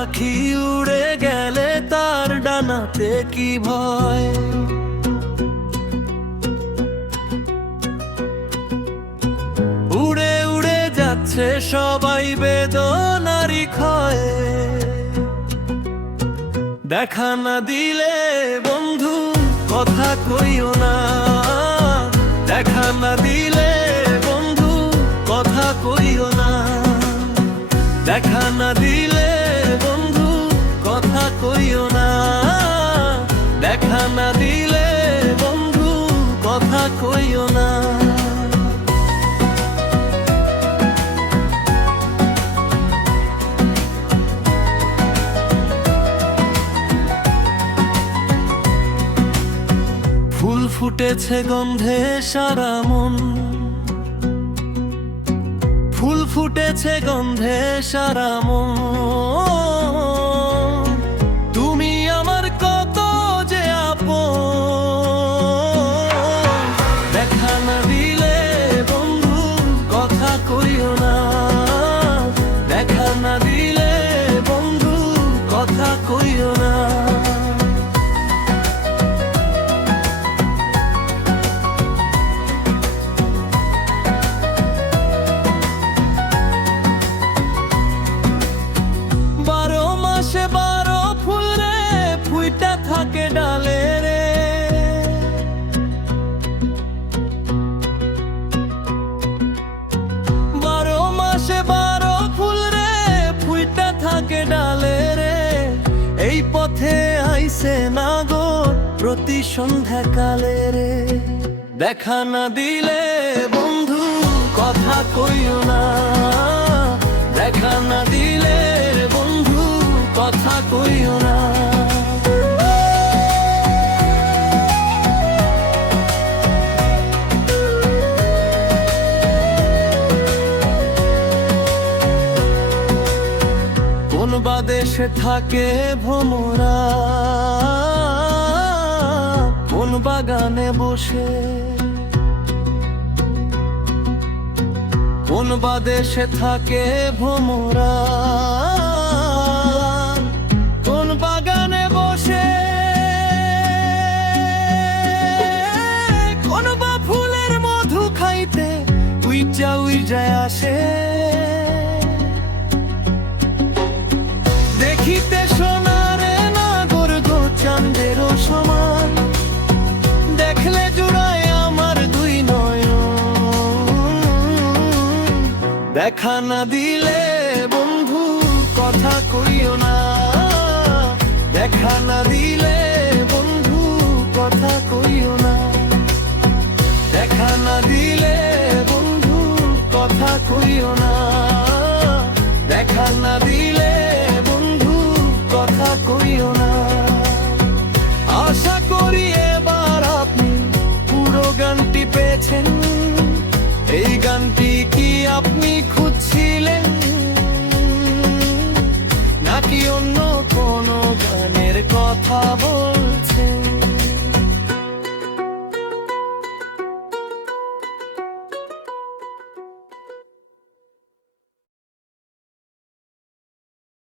পাখি উড়ে গেলে তার ডানাতে কি ভয়। উড়ে উড়ে যাচ্ছে সবাই বেদনারি ক্ষয়। দেখা না দিলে বন্ধু কথা কইও না, দেখা না দিলে বন্ধু কথা কইও না, দেখা না দিলে বন্ধু কথা কইও না, দেখা না দিলে বন্ধু কথা কইও না। ফুল ফুটেছে গন্ধে সারা মন, ফুল ফুটেছে গন্ধে সারা মন। তুমি আমার কত যে আপন, দেখা না দিলে বন্ধু কথা কইও না, দেখা না দিলে বন্ধু কথা কইও না। থাকে ডালে রে, বারো মাসে বারো ফুল রে ফুইটা থাকে ডালে রে। এই পথে আইছে নাগর প্রতি সন্ধ্যা কালে রে, দেখা না দিলে বন্ধু কথা কইও না, দেখা না দিলে বন্ধু কথা কইও না। কোন বাদেশে থাকে ভ্রমরা, কোন বাগানে বসে, কোন বাদেশে থাকে ভ্রমরা, কোন বাগানে বসে, কোন বা ফুলের মধু খাইতে উইচা উইজায় আসে। দেখিতে সোনারে নাগর গো চাঁদেরও সমান, দেখলে জুড়ায় আমার দুই নয়ন। দেখা না দিলে বন্ধু কথা কইও না, দেখা না দিলে বন্ধু কথা কইও না, দেখা না দিলে বন্ধু কথা কইও না, দেখা না দিলে বন্ধু কথা কইও না। আশা করি এবার আপনি পুরো গানটি পেয়েছেন, এই গানটি কি আপনি খুঁজছিলেন নাকি অন্য কোনো গানের কথা বল